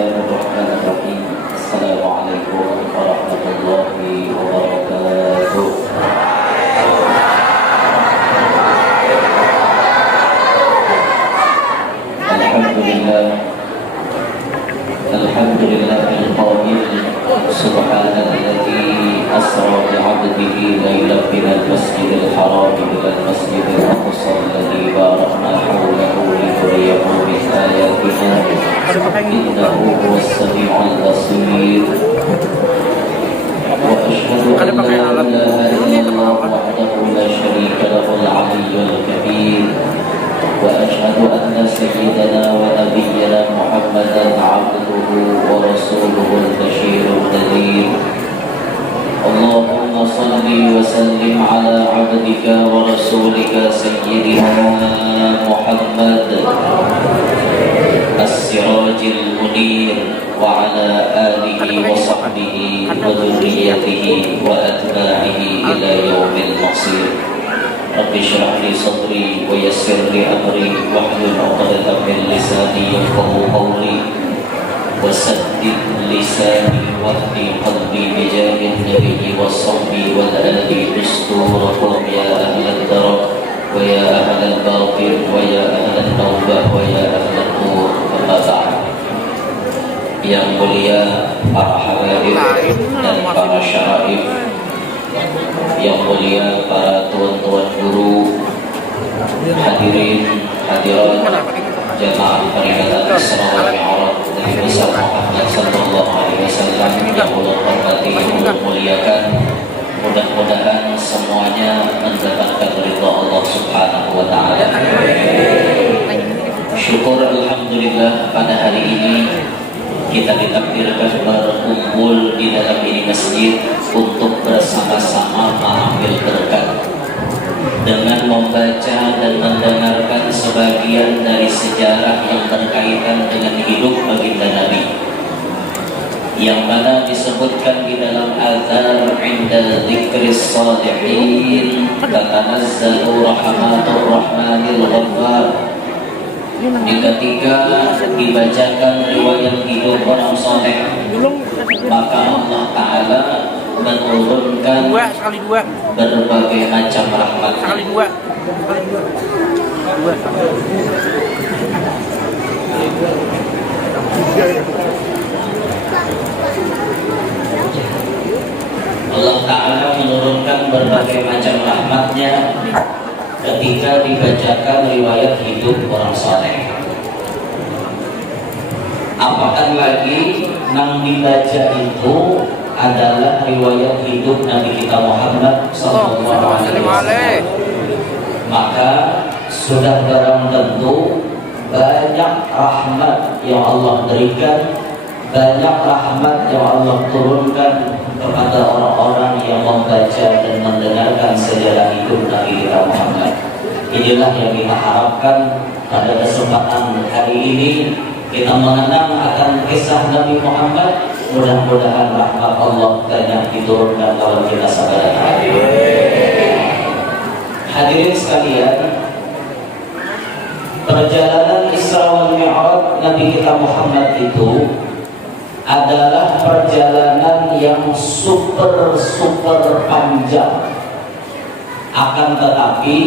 الله الرحمن الرحيم. السلام عليكم ورحمة الله وبركاته. الحمد لله القائل سبحان الذي أسرى بعبده ليلا من المسجد الحرام إلى المسجد الأقصى الذي باركنا حوله لنريه من آياتنا إنه هو السميع البصير. وأشهد أن لا إله إلا الله وحده لا شريك له العلي الكبير. وأشهد أن سيدنا ونبينا محمدا عبده ورسوله البشير النذير. اللهم صل وسلم على عبدك ورسولك سيدنا محمد السراج المنير وعلى آله وصحبه وذريته وأتباعه إلى يوم المصير. رب اشرح لي صدري ويسر لي أمري واحلل عقدة من لساني يفقهوا قولي وسدد لساني واهدي قلبي بجاه النبي والصحب والآل دستوركم يا أهل الدرك ويا أهل الباطل ويا أهل التوبة ويا أهل النور. أما بعد. Yang mulia para habaib dan para syaraif, yang mulia para tuan-tuan guru, hadirin hadirat jamaah peringatan Isra wal Mi'raj Nabi besar Muhammad sallallahu alaihi wasallam yang Allah hormati dan muliakan. Mudah-mudahan semuanya mendapatkan ridha Allah Subhanahu wa taala. Syukur alhamdulillah pada hari ini kita ditakdirkan berkumpul di dalam ini masjid untuk bersama-sama mengambil berkat dengan membaca dan mendengarkan sebagian dari sejarah yang berkaitan dengan hidup baginda Nabi, yang mana disebutkan di dalam azar inda dzikris shalihin tatanazzalu rahmatur rahmanil ghaffar. Ketika dibacakan riwayat hidup orang soleh, maka Allah Ta'ala menurunkan berbagai macam rahmat. Allah Ta'ala menurunkan berbagai macam rahmatnya ketika dibacakan riwayat hidup orang soleh. Apakah lagi yang dibaca itu adalah riwayat hidup Nabi kita Muhammad sallallahu alaihi wasallam, maka sudah barang tentu banyak rahmat yang Allah berikan, banyak rahmat yang Allah turunkan kepada orang-orang yang membaca dan mendengarkan sejarah hidup Nabi kita Muhammad. Inilah yang kita harapkan pada kesempatan hari ini, kita mengenang akan kisah Nabi Muhammad. Mudah-mudahan rahmat Allah banyak diturunkan dalam kita sabar. Hadirin sekalian, perjalanan Isra wal Mi'raj Nabi kita Muhammad itu adalah perjalanan yang super panjang. Akan tetapi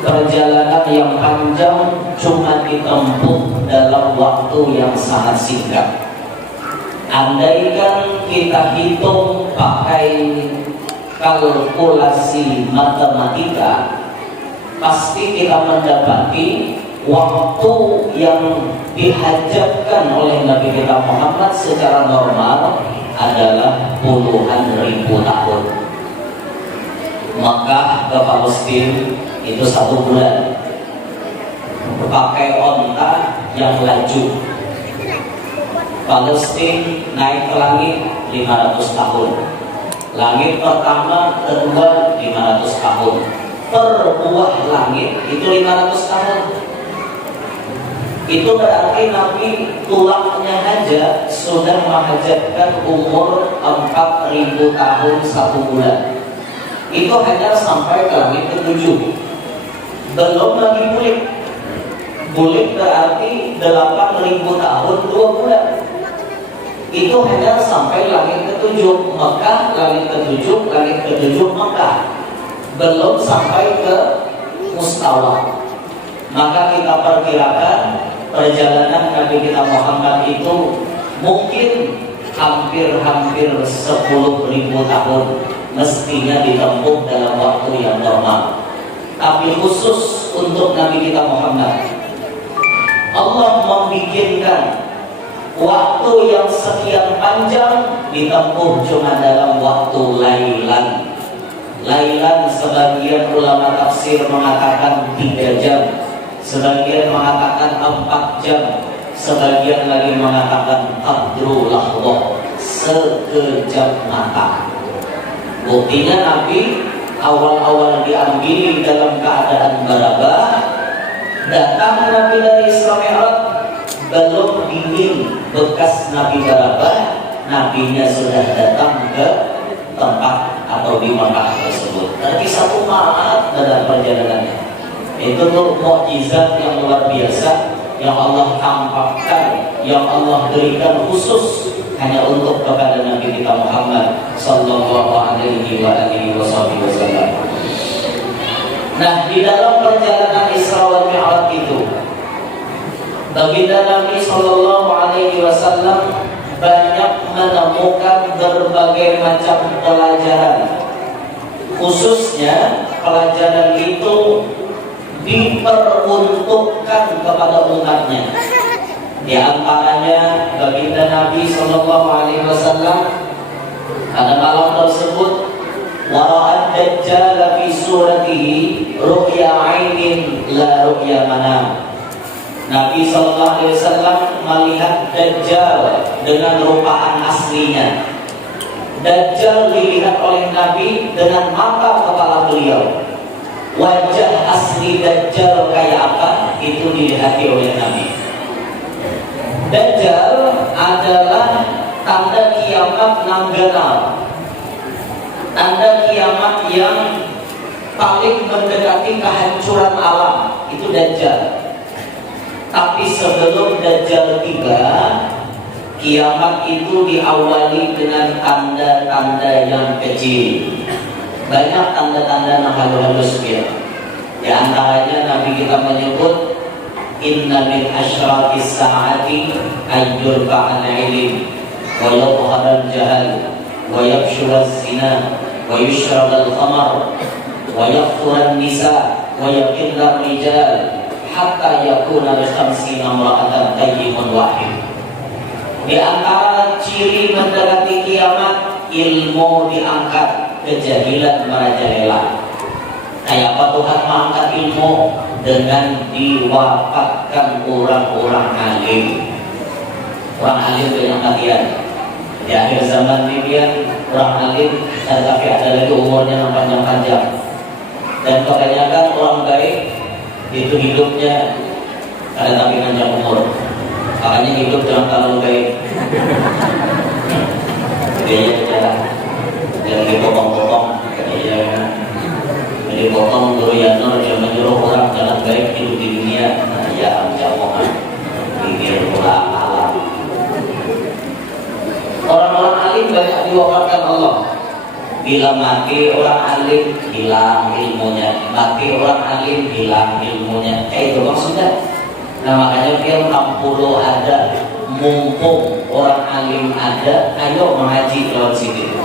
perjalanan yang panjang cuma ditempuh dalam waktu yang sangat singkat. Andaikan kita hitung pakai kalkulasi matematika, pasti kita mendapati waktu yang dihajatkan oleh Nabi kita Muhammad secara normal adalah puluhan ribu tahun. Mekah ke Palestina itu 1 bulan pakai onta yang laju. Palestina naik ke langit 500 tahun. Langit pertama, kedua 500 tahun. Per buah langit itu 500 tahun. Itu berarti Nabi tulangnya aja sudah menghajatkan umur 4000 tahun 1 bulan. Itu hanya sampai ke langit ke-7. Belum lagi bulik. Bulik berarti 8000 tahun 2 bulan. itu hanya sampai langit ketujuh Mekah, langit ketujuh Mekah, belum sampai ke Mustawa. Maka kita perkirakan perjalanan Nabi kita Muhammad itu mungkin hampir 10.000 tahun mestinya ditempuh dalam waktu yang normal. Tapi khusus untuk Nabi kita Muhammad, Allah membikinkan waktu yang sekian panjang ditempuh cuma dalam waktu lailan. Lailan sebagian ulama tafsir mengatakan 3 jam, sebagian mengatakan 4 jam, sebagian lagi mengatakan qadru lahdah, sekejap mata. Buktinya Nabi awal-awal diambil dalam keadaan barabah. Datang Nabi dari Isra Mi'raj, belum dingin bekas Nabi barabah, Nabinya sudah datang ke tempat atau di Makkah tersebut. Tapi satu malam dalam perjalanannya. Itu tuh mukjizat yang luar biasa yang Allah tampakkan, yang Allah berikan khusus hanya untuk kepada Nabi kita Muhammad sallallahu alaihi wasallam. Nah, di dalam perjalanan Isra wal Mi'raj itu, baginda Nabi sallallahu alaihi wasallam banyak menemukan berbagai macam pelajaran. Khususnya pelajaran itu diperuntukkan kepada umatnya. Di antaranya baginda Nabi sallallahu alaihi wasallam pada malam tersebut wara'ad dajjal fi suratihi ru'ya 'ainin la ru'ya manam. Nabi sallallahu alaihi wasallam melihat Dajjal dengan rupaan aslinya. Dajjal dilihat oleh Nabi dengan mata kepala beliau. Wajah asli Dajjal kayak apa, itu dilihat oleh Nabi. Dajjal adalah tanda kiamat nangganal, tanda kiamat yang paling mendekati kehancuran alam. Itu Dajjal. Tapi sebelum Dajjal tiba, kiamat itu diawali dengan tanda-tanda yang kecil. Banyak tanda-tanda yang halus-halus ya. Di antaranya Nabi kita menyebut inna min asyratis sa'ati ayyul ba'al ilim wa yadhhar al-jahal wa yabshur az-zina wa yushrab al-khamar wa yaqtur an-nisa wa yaqilla ar-rijal hatta yakuna bi-khamsina imra'atan tayyimun wahid. Di antara ciri mendekati kiamat, ilmu diangkat, kejahilan merajalela. Kayak apa Tuhan mengangkat ilmu? Dengan diwafatkan orang-orang alim. Orang alim banyak kalian. Di akhir zaman ini orang alim, tapi ada lagi umurnya yang panjang-panjang. Dan kebanyakan orang baik itu hidupnya ada tapi panjang umur. Makanya hidup jangan terlalu baik. Jangan dipotong-potong. Jadi potong dulu ya nur yang menyuruh orang jangan baik hidup di dunia. Ya jamongan pikir ulang alam. Orang-orang alim banyak diwafatkan Allah. Bila mati orang alim hilang ilmunya, mati orang alim hilang ilmunya. Itu maksudnya. Nah makanya film 60 ada, mumpung orang alim ada, ayo mengaji lawan sini,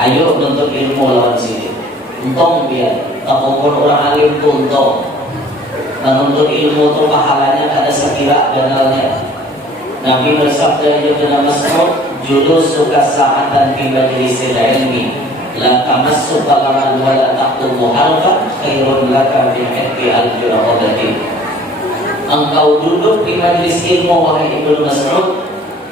ayo menuntut ilmu lawan sini. Untung biar, ataupun orang alim tuh untung. Menuntut ilmu tuh pahalanya ada sekira danalnya. Nabi bersabda Ibnu Mas'ud, julus suka sa'atan fi majlisil ilmi la tamassu qalaman wa la taqtumu halqa khairun laka min hibbi al-jurabati. Engkau duduk di majelis ilmu wahai Ibnu Mas'ud,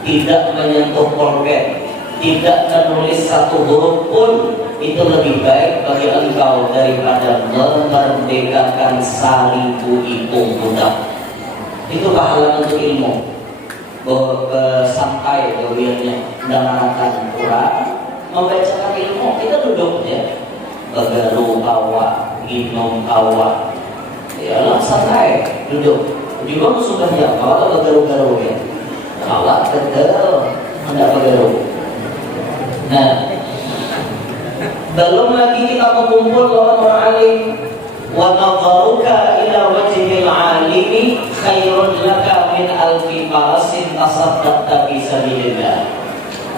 tidak menyentuh pulpen, tidak menulis satu huruf pun, itu lebih baik bagi engkau daripada memerdekakan 1000 ipung budak. Itu pahala untuk ilmu. Sampai beliaunya mendengarkan Quran, membacakan ilmu, kita duduk ya, begaru kawa, minum kawa, ya lah santai duduk. Di mana sudah ya, kalau begaru-garu ya, kalau begaru Tidak bergerak. Nah, belum lagi kita berkumpul orang alim. Wa nadharuka ila wajhil alimi khairun laka min alfi farasin tasaddaqta fi sabilillah.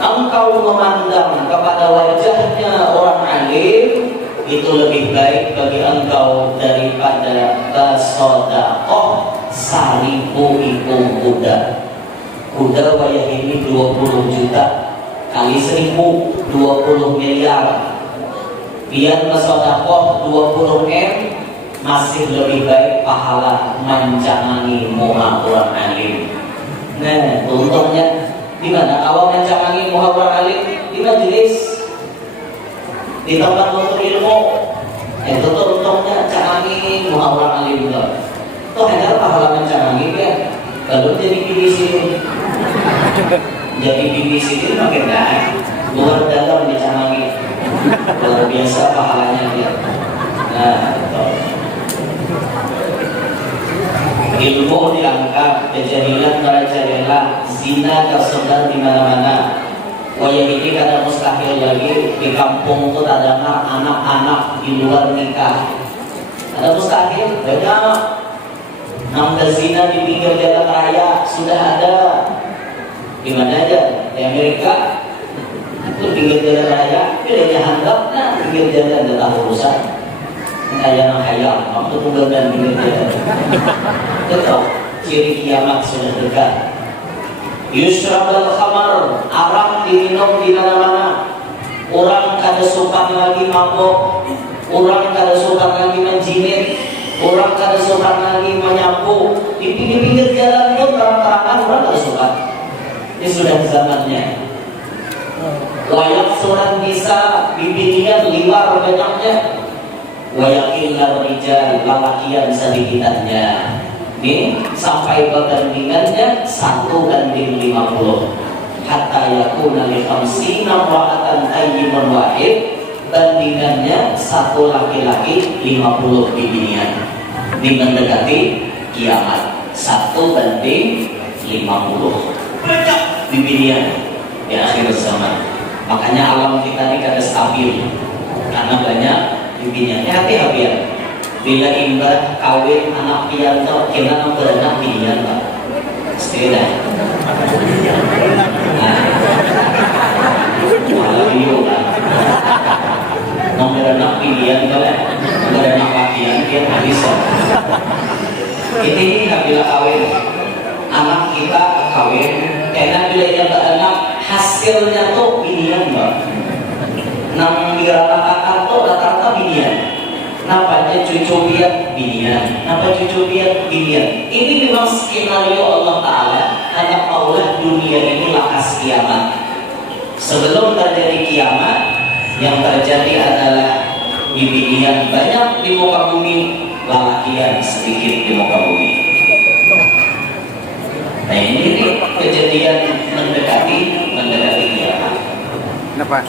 Engkau memandang kepada wajahnya orang alim itu lebih baik bagi engkau daripada bersedekah 1000 ekor kuda. Kuda wayah ini 20 juta kali 1000 20 miliar. Biar bersedekah 20 M masih lebih baik pahala mencanangi muha orang alim. Nah, untungnya di mana? Awal mencanangi muha orang alim di majelis, di tempat untuk ilmu. Itu tuh untungnya canangi muha orang alim itu. Tuh hanya pahala mencanangi ya. Lalu jadi pilih sini. Jadi pilih sini makin naik. Luar dalam dicanangi. Luar biasa pahalanya dia. Nah, itu. Ilmu diangkat, kejahilan merajalela, zina tersebar di mana-mana. Wayah ini kadang mustahil lagi di kampung itu ada anak-anak di luar nikah. Ada mustahil, banyak. Namanya zina di pinggir jalan raya sudah ada. Di mana aja? Di Amerika itu pinggir jalan raya, pilihnya handap, nah pinggir jalan adalah urusan. Ayah hayam, waktu tunggal dan pinggir jalan. Betul, ciri kiamat sudah dekat. Yusrab al-khamar, arak diminum di mana-mana. Orang kada suka lagi mabuk, orang kada suka lagi menjinit, orang kada suka lagi menyapu. Di pinggir-pinggir jalan pun terang-terangan orang kada suka. Ini sudah zamannya. Wayak surat bisa bibirian liwar banyaknya. Wayakilah rijal lalakian sedikitannya. Ini sampai perbandingannya 1:50. Hatta yakuna li khamsina ra'atan ayyimun wahid. Bandingannya 1 laki-laki 50 bibinian. Ini mendekati kiamat 1:50. Banyak bibinian di akhir zaman. Makanya alam kita ini kada stabil karena banyak bibinian. Hati-hatian. Bila imbah kawin anak pianto, kita beranak pilihan Pak. Setelah malah video kan mau beranak pilihan boleh, beranak latihan dia bisa. Ini bila kawin anak kita kawin, karena bila dia beranak hasilnya tuh pilihan Pak. Nang dirata-rata tuh rata-rata pilihan. Nampaknya cucu biar binian, nampak cucu biar binian. Ini memang skenario Allah Ta'ala. Karena Allah dunia ini lakas kiamat. Sebelum terjadi kiamat, yang terjadi adalah binian banyak di muka bumi, lalakian sedikit di muka bumi. Nah ini kejadian mendekati kiamat. Kenapa?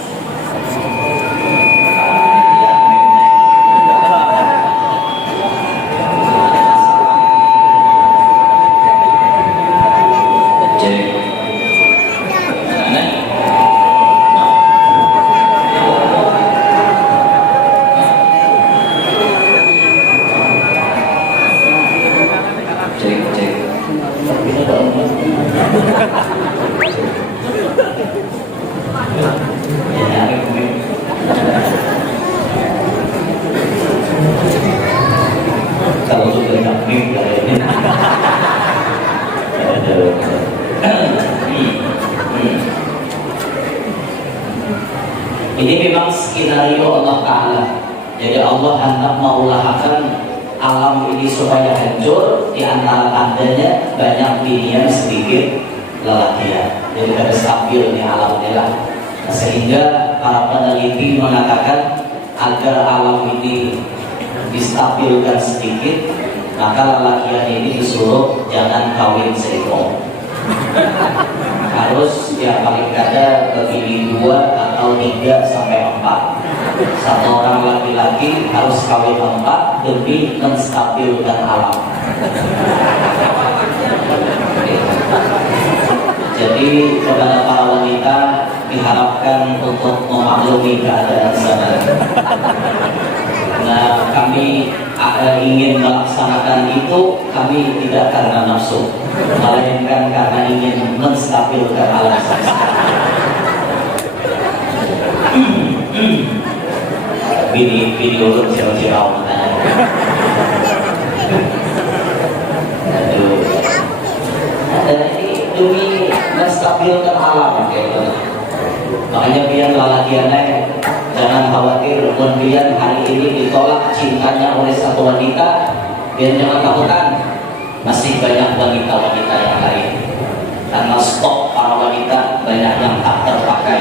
Ini memang skenario Allah Ta'ala. Jadi Allah hendak meulahkan alam ini supaya hancur. Di antara tandanya banyak binian sedikit lelakian. Jadi ada stabil nih alam ini lah. Sehingga para peneliti mengatakan agar alam ini distabilkan sedikit, maka lelakian ini disuruh jangan kawin seekor. Harus yang paling kada bini 2 atau 3 sampai 4. Satu orang laki-laki harus kawin 4 demi menstabilkan alam. Jadi kepada para wanita diharapkan untuk memaklumi keadaan sana. Nah, kami ingin melaksanakan itu, kami tidak karena nafsu, melainkan karena ingin menstabilkan alam semesta. Bini urut jauh-jauh makanya. Aduh. Ini demi menstabilkan alam gitu. Makanya biar lalakiannya jangan khawatir, kemudian hari ini ditolak cintanya oleh satu wanita, biar jangan takutan, masih banyak wanita-wanita yang lain. Karena stok para wanita banyak yang tak terpakai.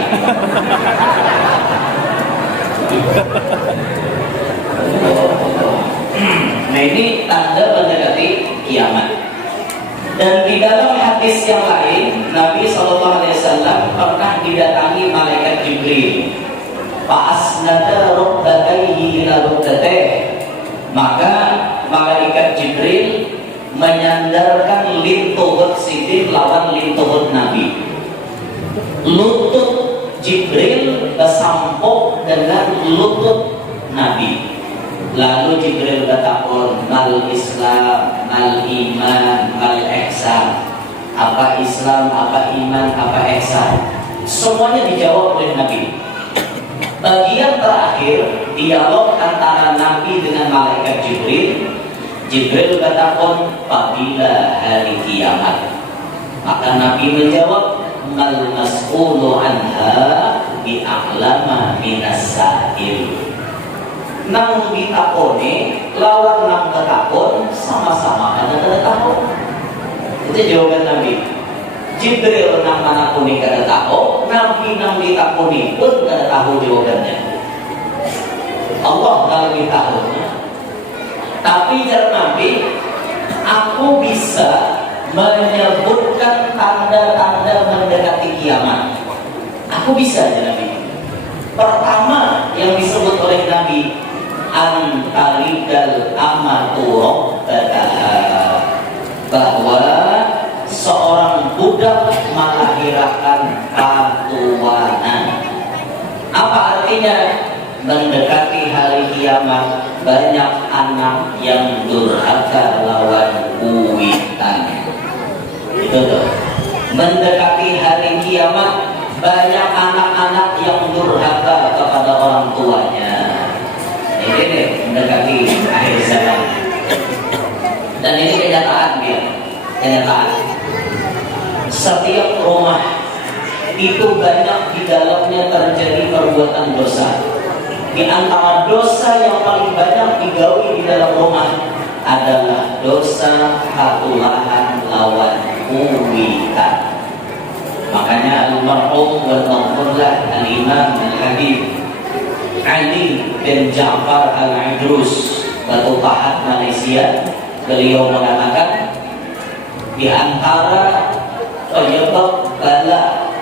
Nah, ini tanda mendekati kiamat. Dan di dalam hadis yang lain, Nabi SAW pernah didatangi malaikat Jibril. Fa'asnada rukbatayhi ila rukbatayh. Maka malaikat Jibril menyandarkan lintuhut Siddiq lawan lintuhut Nabi. Lutut Jibril bersampuk dengan lutut Nabi. Lalu Jibril bertakun, mal Islam, mal iman, mal ihsan. Apa Islam, apa iman, apa ihsan? Semuanya dijawab oleh Nabi. Bagian terakhir, dialog antara Nabi dengan malaikat Jibril. Jibril bertakun, apabila hari kiamat. Maka Nabi menjawab, mal mas'ulu anha bi'a'lama minas sa'il. Nang ditakoni lawan nang ketakon sama-sama ada takon. Itu jawaban Nabi. Jibril nang manakuni kada tahu, Nabi nang ditakoni pun kada tahu jawabannya. Allah nang ditahunya. Tapi jar Nabi, aku bisa menyebutkan tanda-tanda mendekati kiamat. Aku bisa ya Nabi. Pertama yang disebut oleh Nabi, antaridal amatu rabbataha, bahwa seorang budak melahirkan katuanan. Apa artinya? Mendekati hari kiamat, banyak anak yang durhaka lawan kuwitan. Itu tuh. Mendekati hari kiamat, banyak anak-anak yang durhaka kepada orang tuanya. Ini nih mendekati akhir zaman. Dan ini kenyataan dia, kenyataan. Setiap rumah itu banyak di dalamnya terjadi perbuatan dosa. Di antara dosa yang paling banyak digawi di dalam rumah adalah dosa katulahan lawan kuwitan. Makanya al-marhum wal maghfurlah al-imam al-habib Ali bin Ja'far al-Idrus, Batu Pahat Malaysia, beliau mengatakan di antara penyebab bala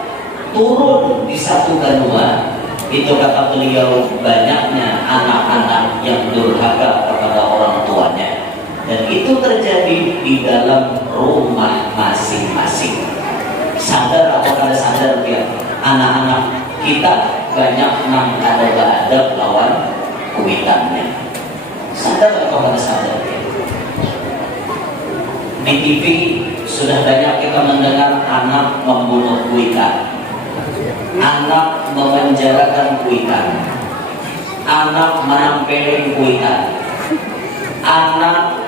turun di satu benua itu, kata beliau, banyaknya anak-anak yang durhaka kepada orang tuanya. Dan itu terjadi di dalam rumah masing-masing. Sadar atau kada sadar dia, anak-anak kita banyak nang kada beradab lawan kuwitannya. Sadar atau kada sadar dia? Di TV sudah banyak kita mendengar anak membunuh kuwitan, anak memenjarakan kuwitan, anak menampilkan kuwitan, anak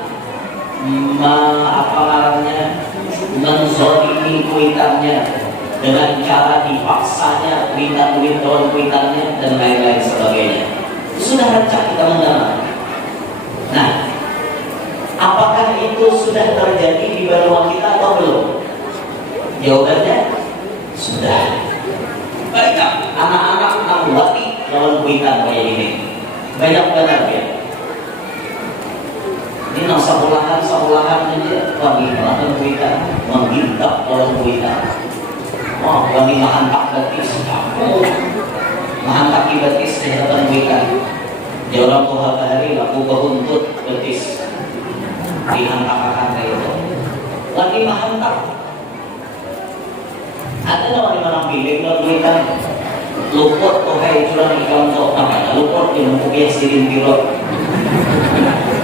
menzolimi kuitannya dengan cara dipaksanya kuitannya dan lain-lain sebagainya. Sudah rancak kita mendengar. Nah, apakah itu sudah terjadi di benua kita atau belum? Jawabannya sudah. Banyak anak-anak nangwati lawan kuitan kayak ini. Banyak benar ya. Ini nang sekolahan aja wangi makan kuitan, menggintap orang kuitan. Wah, wangi mahantak betis, aku mahantak betis kesehatan kuitan. Dia orang tua hari aku beruntut betis dihantak-hantak kayak itu. Wangi mahantak. Ada wangi orang pilih kuitan. luput tuh hai curang ikan tuh namanya luput yang mempunyai sirin pilot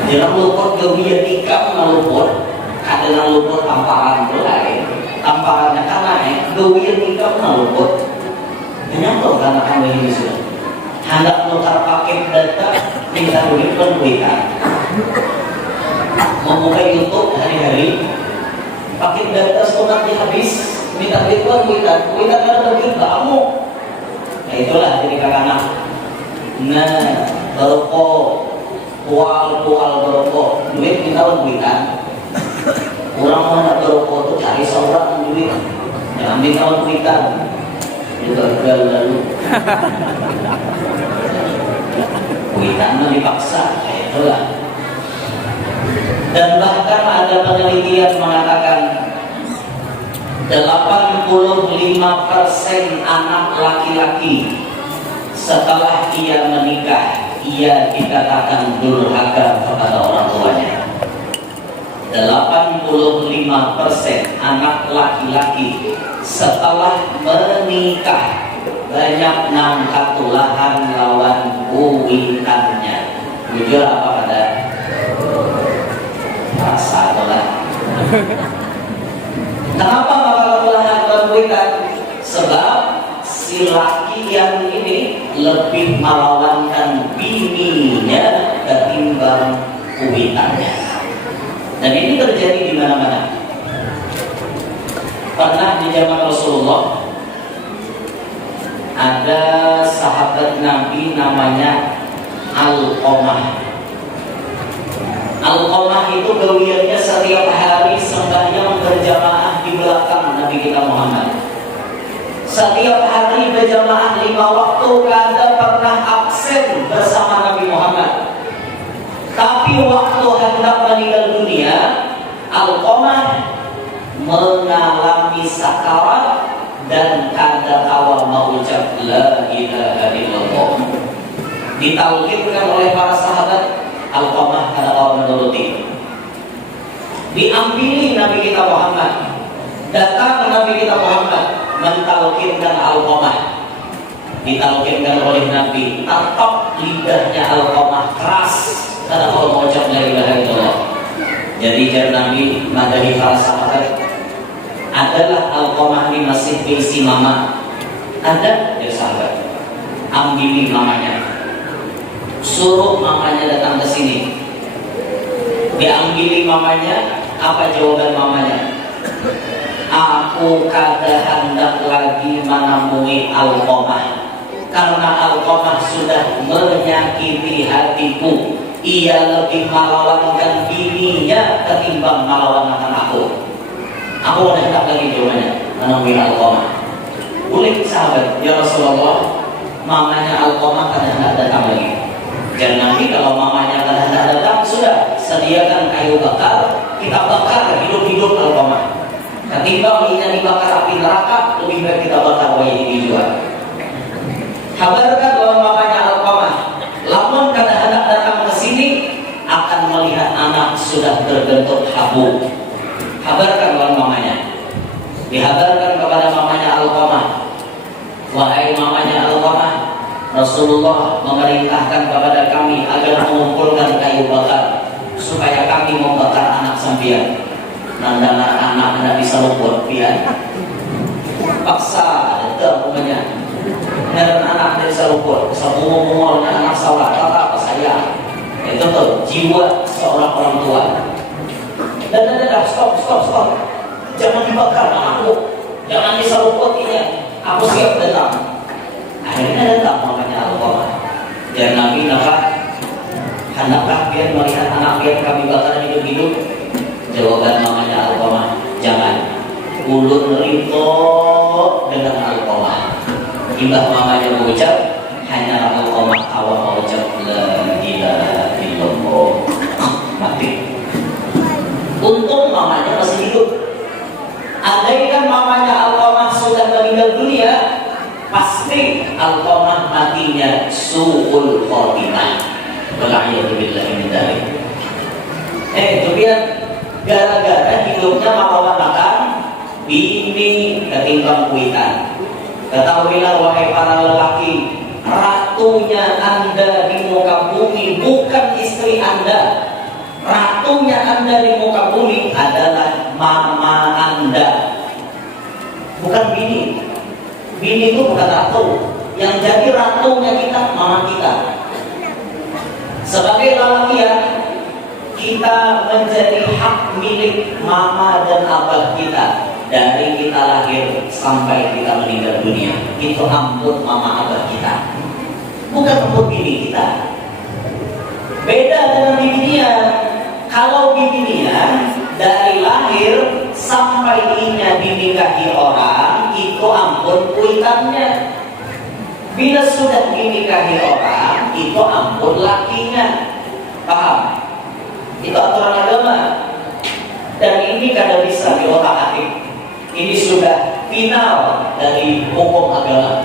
jangan luput gawian ikan luput ada yang luput tamparan tuh hai tamparannya karena gawian ikan luput hanya tuh karena kami ini sudah hendak nukar paket data minta duit pun kuitan membuka YouTube hari-hari paket data setengah habis minta duit pun kuitan karena duit kamu. Nah itulah jadi kakak. Nah berokok, pual berokok, duit kita pun kuitan. Orang mana berokok tuh cari seorang duit, jangan minta pun kuitan. Itu lalu. Kuitan dipaksa, itulah. Dan bahkan ada penelitian mengatakan 85% anak laki-laki setelah ia menikah ia dikatakan durhaka kepada orang tuanya. 85% anak laki-laki setelah menikah banyak nangkat tulahan lawan kuitannya. Jujur apa ada? Rasa adalah. Kenapa bakal tulahan lawan kuitan? Sebab si laki yang ini lebih melawankan bininya ketimbang kuitannya. Dan ini terjadi di mana-mana. Pernah di zaman Rasulullah ada sahabat Nabi namanya Alqamah. Alqamah itu gawiannya setiap hari sembahyang berjamaah di belakang Nabi kita Muhammad. Setiap hari berjamaah 5 waktu, kada pernah absen bersama Nabi Muhammad. Tapi waktu hendak meninggal dunia, Alqamah mengalami sakarat dan kada kawa mengucap la ilaha illallah. Ditalqinkan oleh para sahabat, Alqamah kada kawa menuruti. Diambili Nabi kita Muhammad, datang Nabi kita Muhammad mentalqinkan Alqamah. Ditalqinkan oleh Nabi, tetap lidahnya Alqamah keras kada kawa mengucap la ilaha illallah. Jadi jar Nabi madahi para sahabat, adalah Alqamah ini masih berisi mama. Ada ya sahabat, ambil mamanya, suruh mamanya datang ke sini. Diambil mamanya, apa jawaban mamanya? Aku kada hendak lagi menemui Alqamah karena Alqamah sudah menyakiti hatiku. Ia lebih melawankan bininya ketimbang melawan anakku. Aku udah hendak lagi jawabannya menemui Alqamah. Boleh sahabat, ya Rasulullah, mamanya Alqamah kada hendak datang lagi. Dan nanti kalau mamanya kada hendak datang, sudah sediakan kayu bakar, kita bakar hidup-hidup Alqamah. Ketimbang ini dibakar api neraka, lebih baik kita bakar wayah ini juga. Kabarkan bahwa mamanya Alqamah, lamun kada hendak datang ke sini, akan melihat anak sudah berbentuk habuk. Kabarkan oleh mamanya. Dihabarkan kepada mamanya Alqamah, wahai mamanya Alqamah, Rasulullah memerintahkan kepada kami agar mengumpulkan kayu bakar supaya kami membakar anak sampian. Nandana anak tidak bisa luput pian. Paksa tetap umumnya. Dan anak tidak bisa luput. Sebungul-bungulnya anak salah kata saya. Itu tuh jiwa seorang orang tua. Dan stop. Jangan dibakar anakku. Jangan disaluput ini. Aku siap datang. Akhirnya datang mamanya Alqamah. Dan Nabi hendakkah biar melihat anak biar kami bakar hidup-hidup? Jawaban mamanya Alqamah, jangan. Ulun rito dengan Alqamah. Imbah mamanya mengucap, hanya Alqamah awal mengucap la ilaha illallah. Mati. Untung mamanya masih hidup. Andaikan mamanya Alqamah sudah meninggal dunia, pasti Alqamah matinya su'ul khotimah. Wala'iyadu billahi min dzalik. Kemudian gara-gara hidupnya melawan makan bini ketimbang kuitan. Ketahuilah wahai para lelaki, ratunya Anda di muka bumi bukan istri Anda. Ratunya Anda di muka bumi adalah mama Anda, bukan bini. Bini itu bukan ratu. Yang jadi ratunya kita, mama kita. Sebagai lelaki, kita menjadi hak milik mama dan abah kita. Dari kita lahir sampai kita meninggal dunia, itu ampun mama abah kita, bukan ampun bini kita. Beda dengan bibinya. Kalau bibinya dari lahir sampai inya dinikahi orang, itu ampun kuitannya. Bila sudah dinikahi orang, itu ampun lakinya. Paham? Itu aturan agama. Dan ini kada bisa diotak-atik. Ini sudah final dari hukum agama.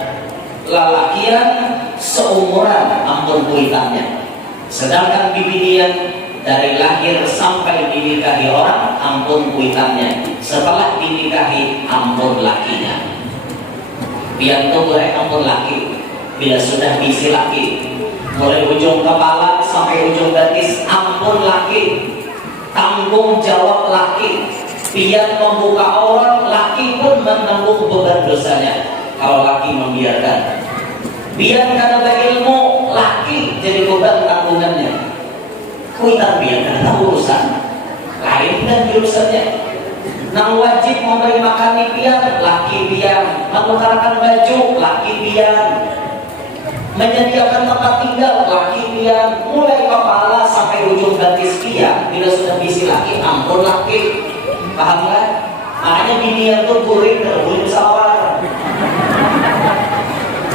Lalakian seumuran ampun kuitannya. Sedangkan bibian dari lahir sampai dinikahi orang ampun kuitannya. Setelah dinikahi ampun lakinya. Biar itu boleh ampun laki. Bila sudah diisi laki, mulai ujung kepala sampai ujung betis ampun laki. Tanggung jawab laki. Biar membuka aurat, laki pun menanggung beban dosanya. Kalau laki membiarkan, biar kada berilmu, laki jadi beban tanggungannya. Kuitan biar kada tahu urusan lain dan jurusannya. Nang wajib memberi makan biar, laki biar. Menukarakan baju, laki biar. Menyediakan tempat tinggal, laki biar. Mulai kepala sampai ujung betis biar. Bila sudah bisi laki, ampun laki. Paham kan? Makanya binian tuh boleh musyawarah.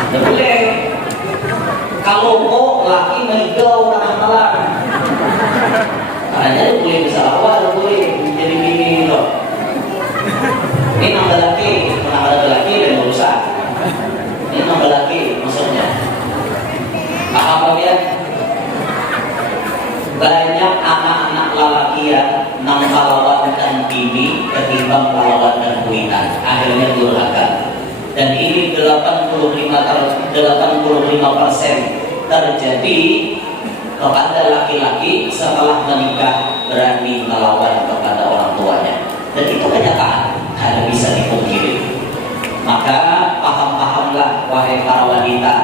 Tidak boleh. Kalau kok laki menigau orang telan, makanya lu boleh musyawarah, boleh jadi bini loh. Ini nambah laki, nambah laki dan urusan. Ini nambah laki maksudnya. Paham ya? Banyak anak-anak lalakian nang lawan bini ketimbang lawan dan kuitan, akhirnya durhaka. Dan ini 85% terjadi kepada laki-laki setelah menikah berani melawan kepada orang tuanya. Dan itu kenyataan, tidak bisa dipungkiri. Maka paham-pahamlah wahai para wanita,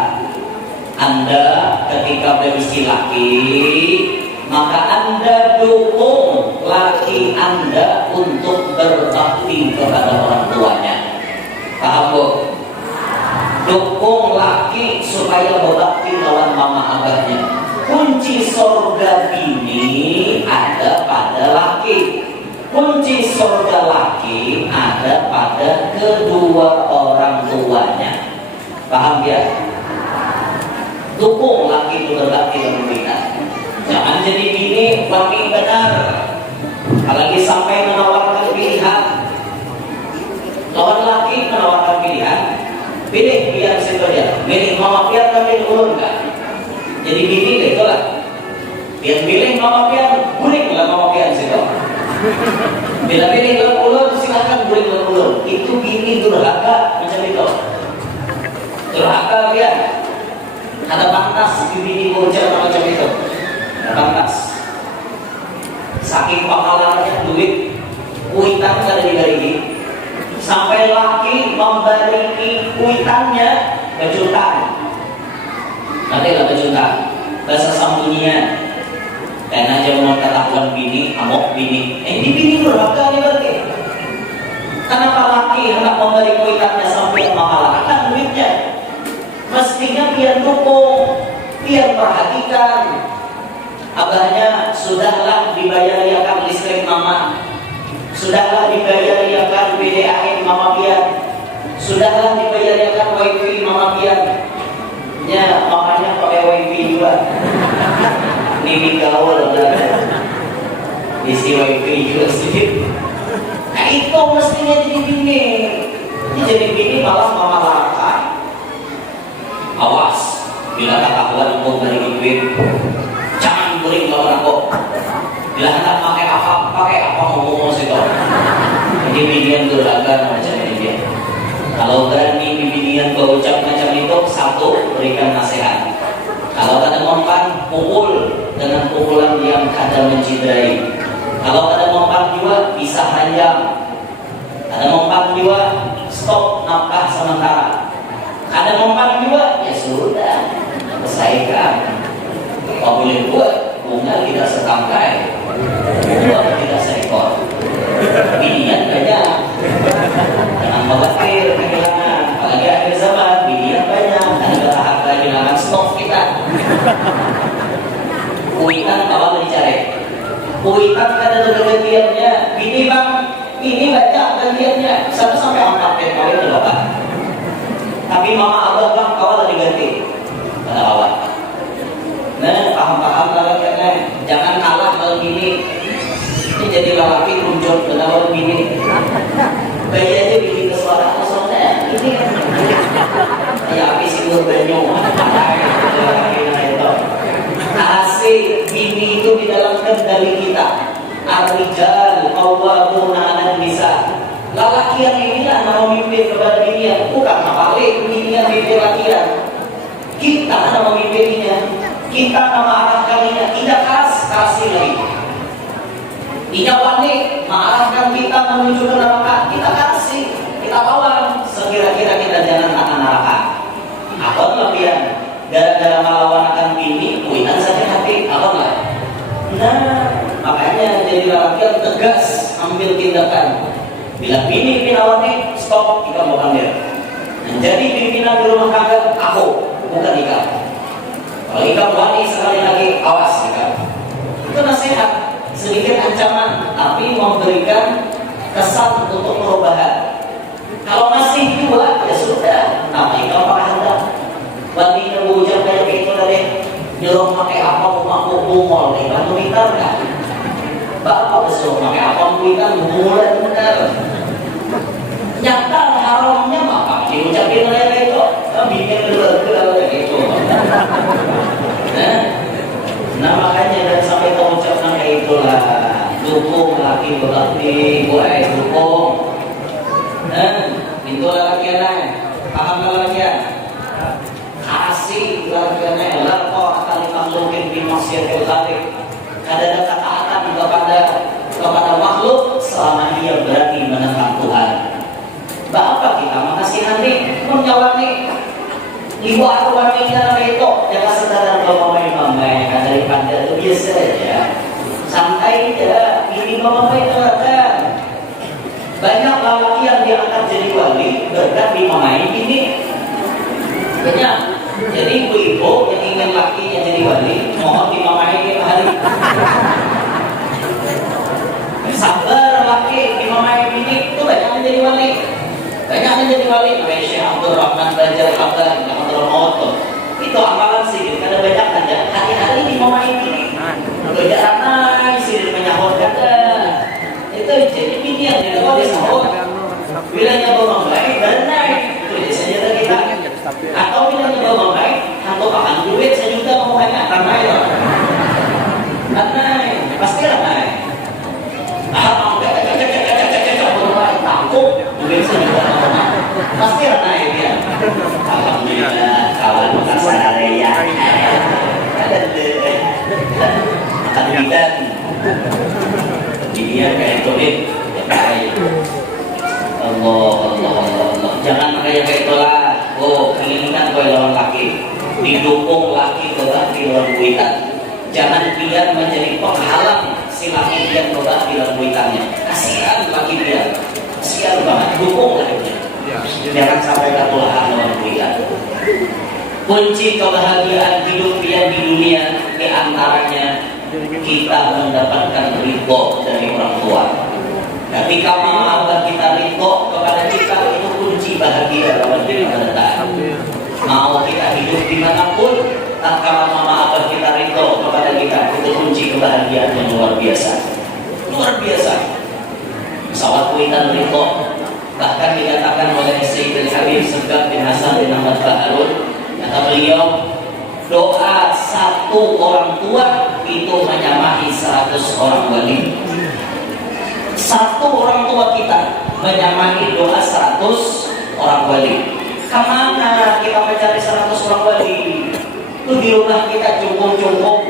Anda ketika berisi laki, maka Anda dukung laki Anda untuk berbakti kepada orang tuanya. Paham bu? Dukung laki supaya berbakti lawan mama abahnya. Kunci surga bini ada pada laki. Kunci surga laki ada pada kedua orang tuanya. Paham ya? Dukung laki itu berbakti dengan kita. Jangan jadi bini wangi benar, apalagi sampai menawarkan pilihan. Lawan laki menawarkan pilihan, pilih biar situ aja, pilih mama pian tapi ulun enggak. Jadi bini gitu lah. Biar pilih mama pian, guling lah mama pian situ. Bila pilih lah ulun, silakan guling lah ulun. Itu bini durhaka macam itu. Durhaka dia. Ada pantas di bini bocah macam itu. Pantas. Saking pahalanya duit kuitan kada digarigi, sampai laki memberi kuitannya kejutan. Nanti lah kejutan bahasa sambunyian. Karena aja mau ketahuan bini, amok bini. Ini bini durhaka nih berarti. Kenapa laki hendak memberi kuitannya sampai mengalahkan duitnya? Mestinya biar dukung, biar perhatikan. Abahnya sudahlah dibayariakan listrik mama, sudahlah dibayariakan PDAM mama pian, sudahlah dibayariakan wifi mama pian. Ya mamanya pakai wifi juga. Ini gaul lah, isi wifi juga sedikit. Nah itu mestinya jadi bini. Ini jadi bini malah mama larang. Awas, bila ketahuan mau dari duit, jangan guling lawan aku. Bila hendak pakai apa ngomong situ. Jadi binian durhaka macam ini dia. Kalau berani binian ucap macam itu, satu, berikan nasihat. Kalau ada mempan, pukul dengan pukulan yang kada mencederai. Kalau ada mempan juga, bisa panjang. Ada mempan juga, stop nafkah sementara. Ada mempan juga, ya sudah, selesaikan. Kalau boleh buat, bunga tidak setangkai, bunga tidak seekor. Binian banyak, jangan khawatir kehilangan. Apalagi akhir zaman, binian banyak, dan berhak kehilangan stok kita. Kuitan awal dicari. Kuitan ada gantiannya. Bini bang, ini banyak gantiannya. 1 sampai 4 kali itu Pak. Tapi mama abah bang kawal diganti pada awal. Nah, paham-paham lagi. Jangan kalah kalau gini. Ini jadi lelaki kunjung benar gini. Bayi aja bikin suara soalnya ini kayak api simbol banyu. Asik ini itu di dalam kendali kita. Ar-rijal qawwamuna 'alan nisa. Lelaki yang inilah yang memimpin kepada binian, bukan balik binian mimpin lakian. Kita yang memimpinnya, kita yang mengarahkannya, tidak kasih lagi. Tidak wani mengarahkan kita menuju ke neraka, kita kasih, kita bawa. Sekira-kira kita jangan akan neraka. Apa kelebihan? Gara-gara melawan akan bini, kuitan saja hati, apa enggak? Nah, makanya jadi lelaki yang tegas ambil tindakan. Bila bini pinawani, stop, kita mau panggil. Dan jadi pimpinan di rumah tangga, aku, bukan Ika. Kalau Ika wani sekali lagi, awas Ika. Itu nasihat, sedikit ancaman, tapi memberikan kesan untuk perubahan. Kalau masih dua, ya sudah, nama Ika pakai anda. Wani yang bujang kayak gitu tadi, nyuruh pakai apa, mau bumol, nih, bantu Ika enggak? Bapak besok pakai apa, Ika, mulai benar. Nyata haramnya maka diucapin oleh itu bikin betul gitu. Nah makanya dan sampai terucap kayak itulah dukung laki berbakti gue dukung. Itulah lakiannya, paham lakian kasih lakiannya lapor kali makhlukin bimaksiatil khaliq. Ada ketaatan kepada makhluk selama dia berani menentang Tuhan. Bapak kita mengasihani, menjawani, liwat wani dalam itu, jangan sedar kalau mamai dari pandai itu biasa saja, santai aja. Ini mamai itu ada banyak lelaki yang diangkat jadi wali berkat di mamai ini banyak. Jadi ibu-ibu yang ingin laki yang jadi wali, mohon di mamai ini hari. Sabar laki di mamai ini itu banyak yang jadi wali. Banyak yang jadi wali, kayak Syekh Abdul Rahman Belajar Abdul Abdul Motor. Itu amalan sih, karena banyak aja. Hari-hari di mama ini, belajar ramai sih menyahut kata. Itu jadi pilihan di dalam sahur. Bilangnya bawa baik, benar. Itu biasanya kita. Atau bilangnya bawa baik, atau makan duit sejuta mau banyak ramai loh. Ramai, pasti ramai. Takut duit sejuta. Pasti naik dia. Alhamdulillah kawan bukan saya ya. Makan bidan. Dia kayak tohid. Allah. Jangan kayak itulah. Oh, inginkan kau lawan laki. Didukung laki berbakti dalam kuitan. Jangan biar menjadi penghalang si laki yang berbakti dalam kuitannya. Kasihan laki dia. Kasihan banget. Dukung laki. Jangan sampai ketulahan dalam kuitan. Kunci kebahagiaan hidup dia di dunia di antaranya kita mendapatkan ridho dari orang tua. Ketika mama abah kita ridho kepada kita, itu kunci bahagia dalam hidup kita. Mau kita hidup dimanapun, tatkala mama abah kita ridho kepada kita, itu kunci kebahagiaan yang luar biasa. Luar biasa. Pesawat kuitan ridho. Bahkan dikatakan oleh Sayyidul Habib Segaf bin Hasan bin Ahmad Baharun, kata beliau, doa satu orang tua itu menyamai 100 orang wali. Satu orang tua kita menyamai doa 100 orang wali. Kemana kita mencari 100 orang wali? Itu di rumah kita cukup-cukup.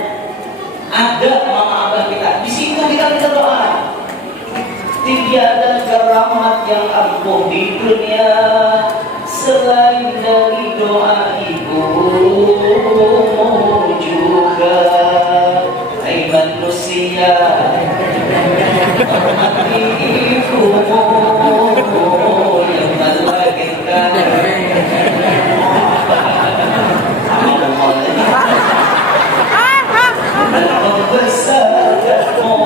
Ada mama abah kita. Di sini kita berdoa. Tiada keramat yang ampuh di dunia selain dari doa ibumu juga. Hai manusia, hormati ibumu yang melahirkan. Dan membesarkanmu,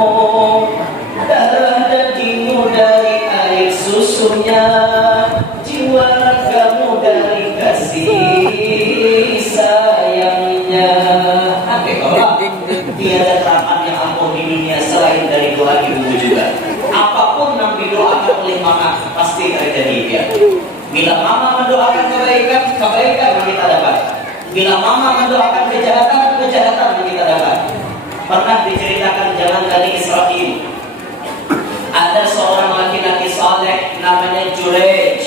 darah dagingmu dari air susunya, jiwa ragamu dari kasih sayangnya. Tiada keramat yang ampuh di dunia selain dari doa ibu juga. Apapun yang didoakan oleh mama pasti terjadi dia. Bila mama mendoakan kebaikan, kebaikan kita dapat. Bila mama mendoakan kejahatan, kejahatan kita dapat. Pernah diceritakan zaman Bani Israel, ada seorang laki-laki saleh namanya Jurej.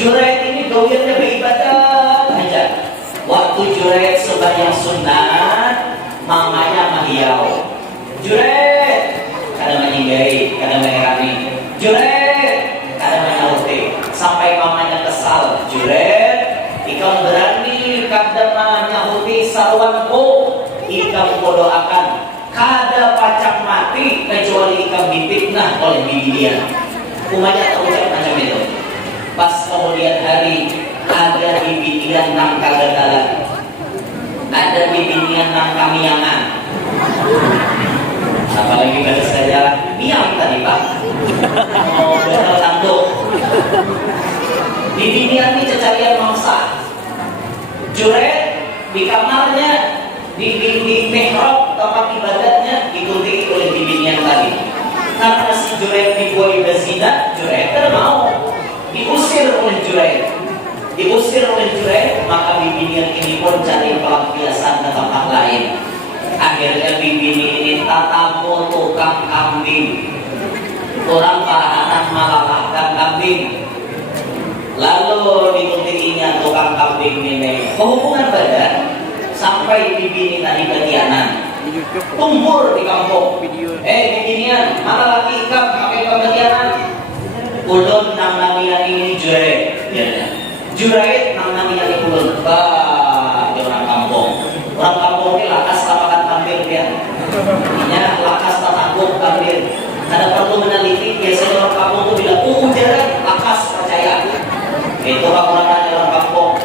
Jurej ini domirnya beribadah aja. Waktu Jurej sembahyang sunat, mamanya mahiau. Jurej, kadang menyinggai, kadang mengerami. Jurej, kadang menyauti. Sampai mamanya kesal. Jurej, ikam berani kadang menyahuti sarwanku, ikam doakan kada pacak mati kecuali ikam dipitnah oleh bibi dia. Umanya tak ucap macam itu. Pas kemudian hari ada bibi dia nang kagagalan, ada bibi dia nang kamiangan. Apalagi kata saya miang tadi pak, mau betul tanduk. Bibi dia ini cecarian mangsa. Juret di kamarnya, di mihrab tempat ibadahnya diikuti oleh bibinya tadi. Karena si Juret dibuai berzina, Juret mau diusir oleh Juret. Maka bibinya ini pun cari pelampiasan ke tempat lain. Akhirnya bibinya ini tatamu tukang kambing. Orang para anak malalahkan kambing. Lalu diikutinya tukang kambing ini hubungan badan sampai bibi ini tadi ketianan tumbur di kampung. Bibinian mana lagi ikam pakai ketianan ulun nang namanya ini Jurait nang namanya ini ulun di orang kampung ini lakas tapakan tampil dia lakas tatanggup tampil. Ada perlu meneliti biasanya orang kampung itu bilang Jurait lakas percaya. Itu orang-orang dalam kampung.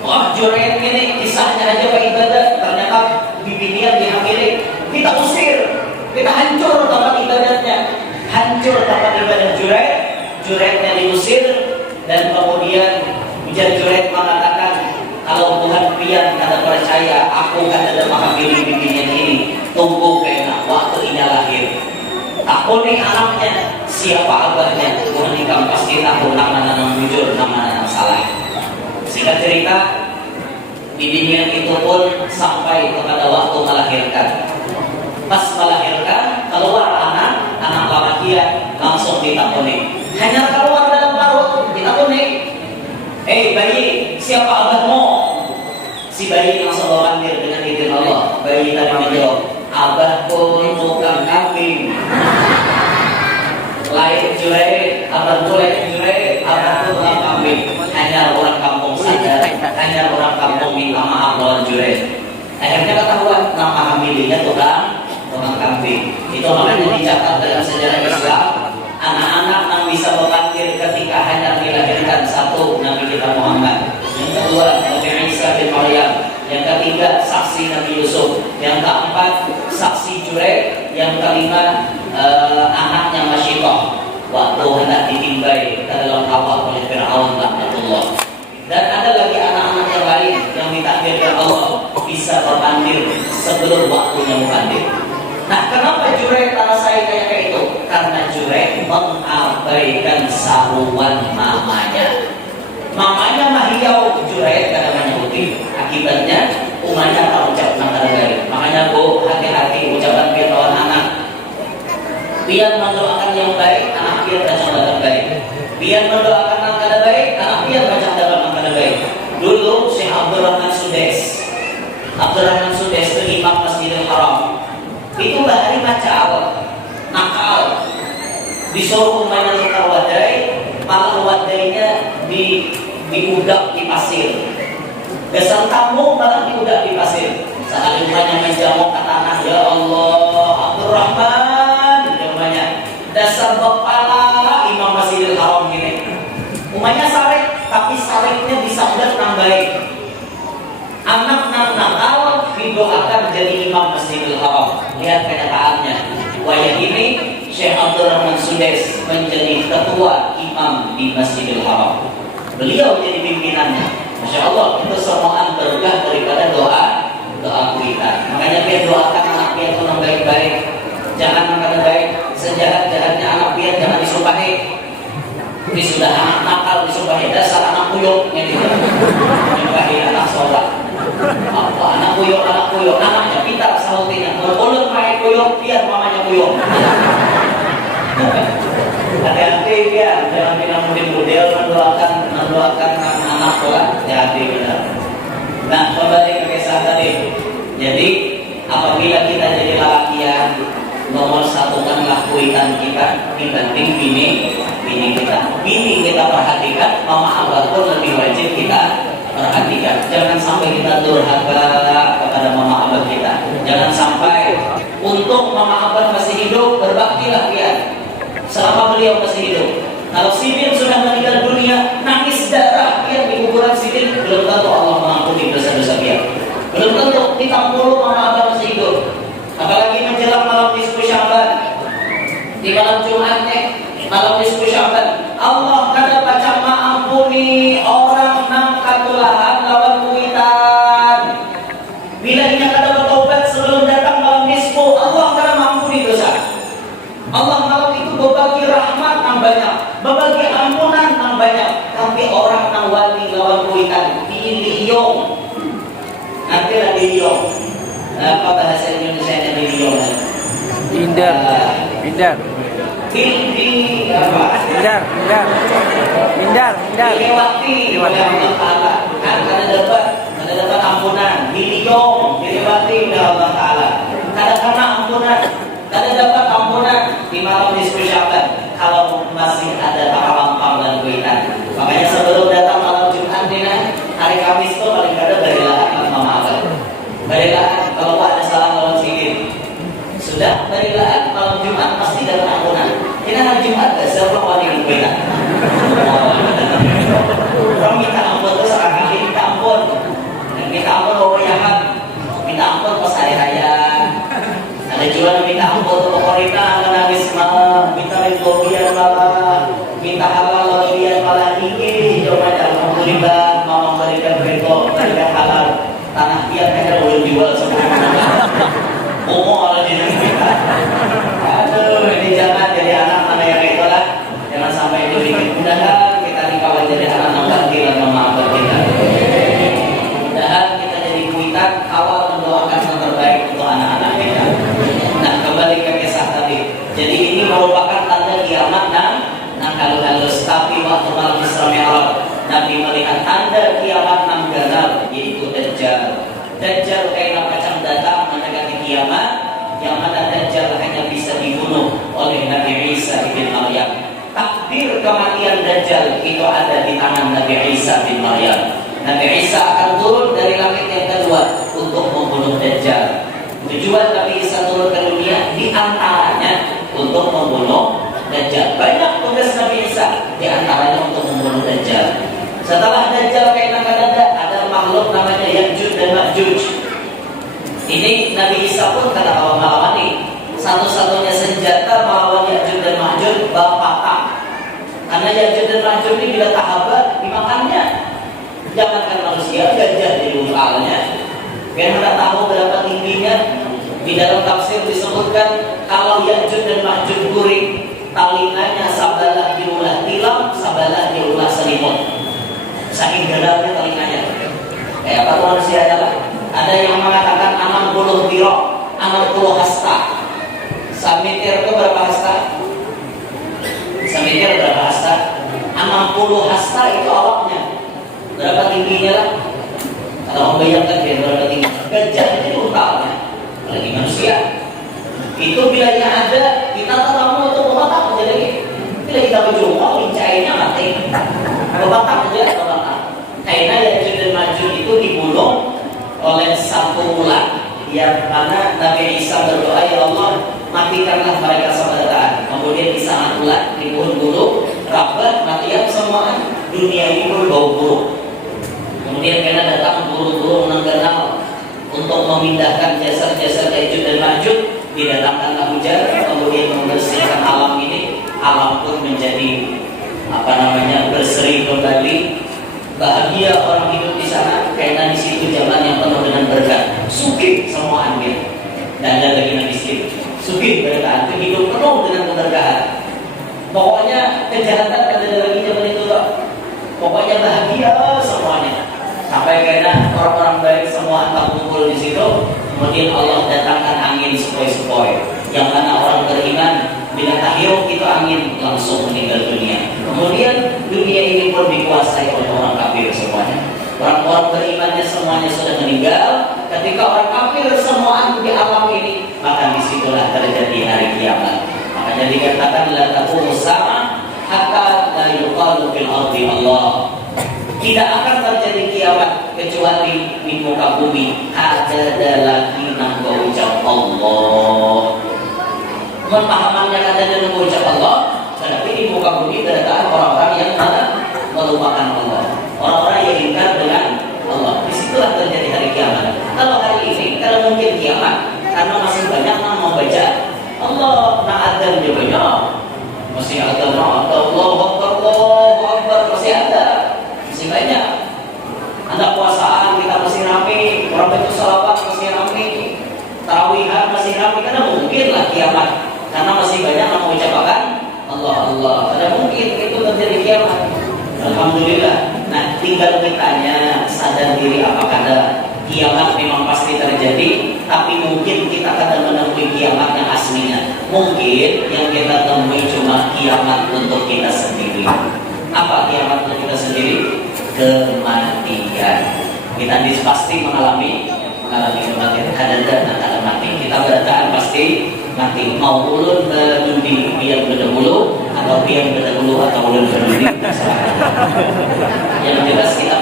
Wah, Jurait ini kisahnya aja Pak ibadah. Ternyata bibinya dihamili. Kita usir, kita hancur tempat ibadahnya. Hancur tempat ibadah Jurait. Juraitnya diusir dan kemudian Ujar Jurait mengatakan, kalau Tuhan pian kata percaya, aku kan ada menghamili bibinya ini. Tunggu kena waktu ini lahir. Aku nih anaknya, siapa abahnya? Tuhan ikam pasti tahu nama yang jujur, nama yang salah. Singkat cerita, bibinya itu pun sampai kepada waktu melahirkan. Pas melahirkan, keluar anak laki langsung ditakuni. Hanya keluar dalam perut, ditakuni. Bayi, siapa abahmu? Si bayi langsung memanggil dengan izin Allah. Bayi tadi menjawab, abahku tukang kambing. Lain Jurait, abahku tukang kambing. Hanya orang kampung saja, hanya orang kampung minta maaf lawan Jurait. Akhirnya ketahuan nama hamilinya tukang kambing. Itu makanya dicatat dalam sejarah Islam. Anak-anak yang bisa memanggil ketika hanya dilahirkan satu Nabi kita Muhammad. Yang kedua Nabi Isa bin Maryam. Yang ketiga saksi Nabi Yusuf. Yang keempat saksi Jurait. Yang kelima anaknya Masyikoh waktu hendak ditimbai ke dalam kawah oleh Fir'aun laknatullah. Dan ada lagi anak-anak yang lain yang ditakdirkan Allah bisa memanggil sebelum waktunya memanggil. Nah, kenapa Jurait saya kayak itu? Karena Jurait mengabaikan saruan mamanya. Mamanya mahiau Jurait karena menyebuti. Akibatnya umatnya tak ucap nama baik. Makanya Bu, hati-hati ucapan kita lawan anak. Biar mendoakan yang baik, anak kita dan yang baik. Biar mendoakan yang kada baik, anak biar baca dalam yang kada baik. Dulu Syekh Abdurrahman Sudes itu imam Masjidil Haram. Itu bahari baca nakal, disuruh mainan tukar wadai, malah wadainya diudak di pasir. Dasar tamu malah diudak di pasir. Saat rumahnya menjamuk ke tanah, ya Allah, Abdurrahman, namanya. Dasar bapala imam Masjidil Haram gini. Umumnya sarek, tapi sareknya disandar nang baik. Anak nang nakal didoakan jadi imam Masjidil Haram. Lihat kenyataannya. Wayang ini Syekh Abdurrahman Sudes menjadi ketua imam di Masjidil Haram. Beliau jadi pimpinannya. Masya Allah, itu semuaan berkah daripada doa kita. Makanya dia doakan anak dia itu yang baik-baik. Jangan makan baik. Sejahat-jahatnya anak dia jangan disumpahi. Ini sudah anak nakal disumpahi. Dasar anak kuyuk ini disumpahi anak sholat. Apa anak kuyuk, anaknya pintar sahutinya. Kalau main kuyuk, biar mamanya kuyuk. Hati-hati ya, jangan bilang model mendoakan anak sholat. Hati-hati benar. Nah, kembali ke kisah tadi. Jadi, apabila kita jadi lelakian, nomor satu kan lakukan kita dibanding bini kita. Bini kita perhatikan, mama abah pun lebih wajib kita perhatikan. Jangan sampai kita durhaka kepada mama abah kita. Jangan sampai untuk mama abah masih hidup, berbaktilah dia selama beliau masih hidup. Kalau Sidin sudah meninggal dunia, nangis darah dia di kuburan Sidin, belum tentu Allah mengampuni dosa-dosa dia. Belum tentu kita mulu mama abah masih hidup. Apalagi menjelang malam nisfu Sya'ban, di malam Jumatnya, malam nisfu Sya'ban, Allah kada baca maampuni orang nang katulahan lawan kuitan. Bila ia kada bertobat sebelum datang malam nisfu, Allah kada maampuni dosa. Allah malam itu berbagi rahmat nang banyak, berbagi ampunan nang banyak. Tapi orang nang wali lawan kuitan diiliyong. Nanti lah diiliyong. Apa bahasa Indonesia nya diiliyong? Pindar. Dilewati oleh Allah Ta'ala. Kan ada dapat ampunan. Diliyong, dilewati oleh Allah Ta'ala. Kada kena ampunan. Kada dapat ampunan di malam nisfu Sya'ban kalau masih ada tampang dan kuitan. Makanya sebelum datang malam Jumat ini, hari Kamis itu paling kada barilaan mama abah. Barilaan kalau ada salah lawan Sidin. Sudah barilaan malam Jumat pasti dapat ampunan. Kita hari Jumat gak siapa wali kuitan. Orang minta ampun itu sekarang minta ampun. Minta ampun wawayahan. Minta ampun pas hari raya. Ada juga yang minta ampun untuk pemerintah, menangis malam, minta ridhobian malah, minta halal lawian malah ini. Coba alhamdulillah, mama memberikan ridho, memberikan halal. Tanah dia kayaknya boleh jual semuanya. Malah jeneng kita. Aduh, ini jangan jadi anak yang itu lah. Jangan sampai itu mudah-mudahan kita dikawal jadi anak yang bakti dan memaafkan kita. Mudah-mudahan kita jadi kuitan awal mendoakan yang terbaik untuk anak-anak kita. Nah, kembali ke kisah tadi. Jadi ini merupakan tanda kiamat dan halus. Tapi waktu malam Isra Mi'raj, Nabi melihat tanda kiamat yang gagal, yaitu Dajjal. Dajjal kayak macam datang mendekati kiamat, yang mana Dajjal hanya bisa dibunuh oleh Nabi Isa bin Maryam. Takdir kematian Dajjal itu ada di tangan Nabi Isa bin Maryam. Nabi Isa akan turun dari langit yang kedua untuk membunuh Dajjal. Tujuan Nabi Isa turun ke dunia di antaranya untuk membunuh Dajjal. Banyak tugas Nabi Isa, di antaranya untuk membunuh Dajjal. Setelah Dajjal kayak ada makhluk namanya Ya'juj dan Ma'juj. Ini Nabi Isa pun kata kawan melawani. Satu-satunya senjata melawan Ya'juj dan Ma'juj bapakah. Karena Ya'juj dan Ma'juj ini bila tahabat dimakannya. Jangankan manusia, gajah di luarnya. Biar kita tahu berapa tingginya. Di dalam tafsir disebutkan kalau Ya'juj dan Ma'juj guring, talinganya sabalah diulah tilam, sabalah diulah selimut. Saking dalamnya telinganya. Kayak apa tuh manusia adalah? Ada yang mengatakan 60 dirok, 60 hasta. Samitir itu berapa hasta? Samitir berapa hasta? 60 hasta itu awaknya. Berapa tingginya lah? Kalau membayangkan dia berapa tinggi? Gajah itu untalnya. Lagi manusia. Itu bilanya ada, kita tahu itu bapak aja lagi. Bila kita berjumpa, lincahnya mati. Bapak aja, bapak. Karena Ya'juj dan Ma'juj itu dibunuh oleh satu ular yang mana Nabi Isa berdoa, ya Allah, matikanlah mereka sebentar. Kemudian di sana ular dibunuh, rabat, matikan semua. Dunia ini berbau buruk. Kemudian karena datang burung-burung nangganal untuk memindahkan jasad-jasad Ya'juj dan Ma'juj, didatangkanlah hujan, kemudian membersihkan alam ini. Alam pun menjadi berseri kembali. Bahagia orang hidup di sana karena di situ zaman yang penuh dengan berkah. Sugih semua ambil. Dan ada lagi yang miskin. Sugih berkah, hidup penuh dengan keberkahan. Pokoknya kejahatan ada lagi zaman itu tak. Pokoknya bahagia semuanya. Sampai karena orang-orang baik semua tak kumpul di situ. Kemudian Allah datangkan angin sepoi-sepoi. Yang mana orang beriman bila tahirup itu angin langsung meninggal dunia. Kemudian dunia ini pun dikuasai oleh orang kafir semuanya. Orang-orang berimannya semuanya sudah meninggal. Ketika orang kafir semua di alam ini, maka disitulah terjadi hari kiamat. Makanya dikatakan la taqumu as-sa'a hatta la yuqalu fil ardi Allah. Tidak akan terjadi kiamat kecuali di muka bumi ada lagi nang ucap Allah. Pemahamannya ada dalam ucap Allah, berarti di muka bumi berada orang-orang yang melupakan Allah, orang-orang yang ingkar dengan Allah. Disitulah terjadi hari kiamat. Kalau hari ini, kalau mungkin kiamat, karena masih banyak yang membaca Allah, nah ada juga masih ada Allah Akbar, masih ada, masih banyak. Ada puasaan kita masih ramai, orang itu salawat masih ramai, tarawihan masih ramai, karena mungkinlah kiamat. Karena masih banyak yang mengucapkan Allah. Ada mungkin itu terjadi kiamat. Alhamdulillah. Nah, tinggal kitanya sadar diri apakah ada kiamat memang pasti terjadi, tapi mungkin kita akan menemui kiamat yang aslinya. Mungkin yang kita temui cuma kiamat untuk kita sendiri. Apa kiamat untuk kita sendiri? Kematian. Kita pasti mengalami kematian. Ada mati. Kita berataan pasti mati. Mau ulun berdudi biar berdahulu atau biar berdahulu atau ulun berdudi. Yang jelas kita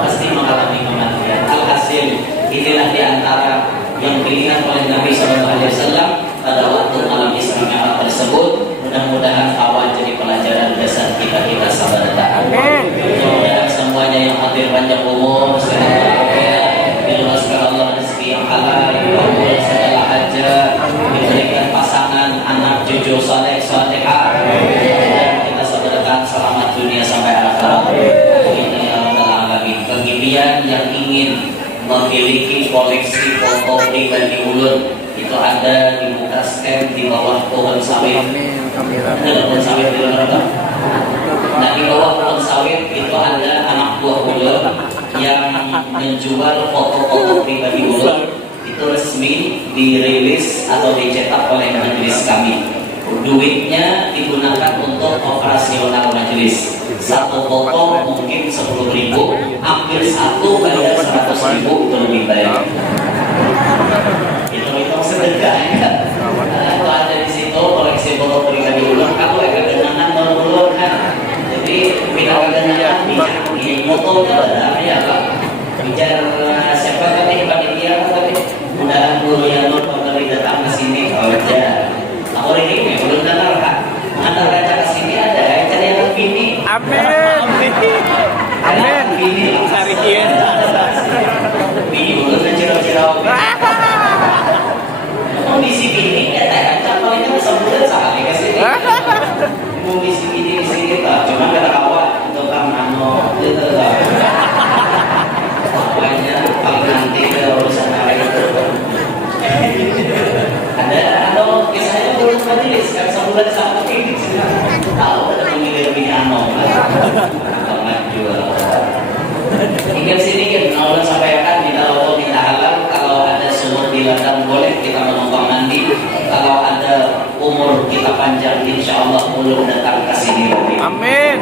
pasti mengalami kematian. Alhasil inilah diantara yang dilihat oleh Nabi SAW pada waktu malam Isra Mi'raj tersebut. Mudah-mudahan awal jadi pelajaran dasar kita sabar taat. Mudah-mudahan semuanya yang hadir panjang umur, diluaskan Allah rezeki yang halal, dikabulkan segala hajat, diberikan pasangan anak cucu saleh salehah, dan kita sabarkan selamat dunia sampai akhirat. Ini ya Rabbal Alamin. Bagi kalian yang ingin memiliki koleksi foto pribadi ulun, itu ada di muka stand di bawah pohon sawit. Ada pohon sawit di mana? Nah, di bawah pohon sawit itu ada anak buah ulun yang menjual foto-foto pribadi ulun. Itu resmi dirilis atau dicetak oleh majelis kami. Duitnya digunakan untuk operasional majelis. Satu foto mungkin 10.000, ambil satu bayar 100.000, itu lebih baik. Itu sedekah ya. Kalau ada di situ koleksi foto pribadi ulun, kalau ada kenangan ulun kan. Jadi kita kenangan di fotonya ada ya lah. Bicara siapa tadi panitia tadi, mudah-mudahan guru yang kembali datang ke sini aja. Aku ini belum dengar kan. Antar kaca ke sini ada cari yang bini. Amin. Amin. Bini Hari ini. Bini belum cerau-cerau. Kondisi bini ya kaca paling kan sebulan sekali ke sini. Kondisi bini di sini tak cuma kata kawan untuk nano itu tak. Pokoknya paling nanti ada urusan hari itu. Ada kisahnya turun majelis kan sebulan satu ini tahu ada pemilihan piano teman jual hingga sini kan Allah sampaikan kita Allah kita halal kalau ada sumur di ladang boleh kita menumpang mandi kalau ada umur kita panjang insya Allah belum datang ke sini Amin.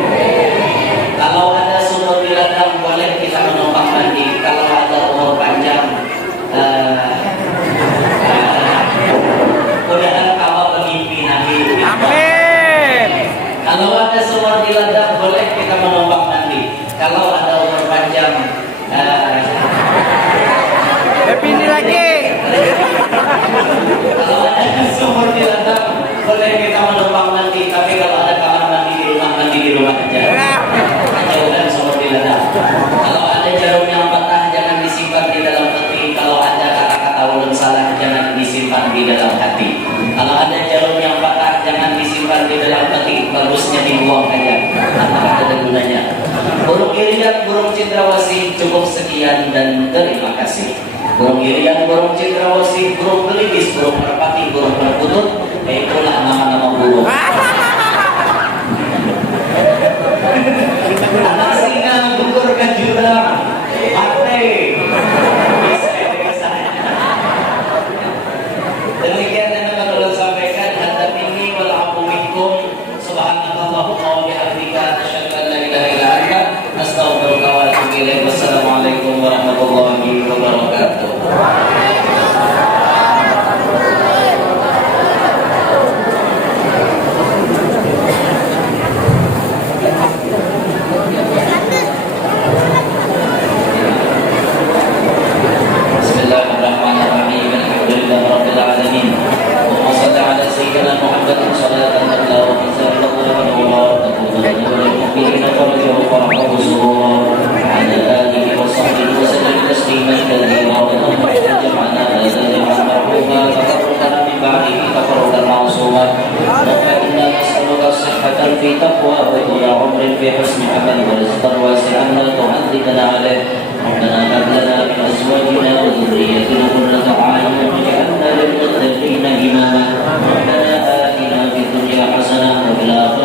boleh kita menumpang nanti. Kalau ada umur panjang, Ini lagi. kalau ada sumur di ladang, boleh kita menumpang nanti. Tapi kalau ada kamar mandi di rumah aja. Jauhkan sumur di ladang. Kalau ada jarum yang patah, jangan disimpan di dalam peti. Kalau ada kata-kata ulun salah, jangan disimpan di dalam hati. Kalau ada jarum yang patah, jangan disimpan di dalam peti. Bagusnya dibuang aja. Karena ada gunanya. Burung irian, burung cendrawasih, cukup sekian dan terima kasih. Burung irian, burung cendrawasih, burung belibis, burung merpati, burung perkutut, itulah nama-nama burung. Anak singa, gugur kan jurang, mate. Demikian yang dapat ulun sampaikan. Hadap ini wal afu minkum. Subhanakallahumma wa bihamdika asyhadu an la ilaha illa anta astaghfiruka wa atubu ilaik. Wassalamualaikum warahmatullahi wabarakatuh. Bismillahirrahmanirrahim. Alhamdulillahirabbil alamin. Allahumma shalli ala sayyidina Muhammadin shalatan la ilaha illallah wa taqabbal mu'minina farjuhu farhamu surur ala alihi wa sahbihi wa sallam tasliman katsira wa jama'na hadza marhuman tafarruqan min ba'dihi tafarruqan ma'suma wa inna nas'aluka as-sihhata fi taqwa wa tula 'umrin fi husni amal wa rizqan wasi'an la tu'adzibna 'alayhi. ربنا هب لنا من ازواجنا وذريتنا قرة اعين واجعلنا للمتقين اماما ربنا اتنا في الدنيا حسنه وفي الاخره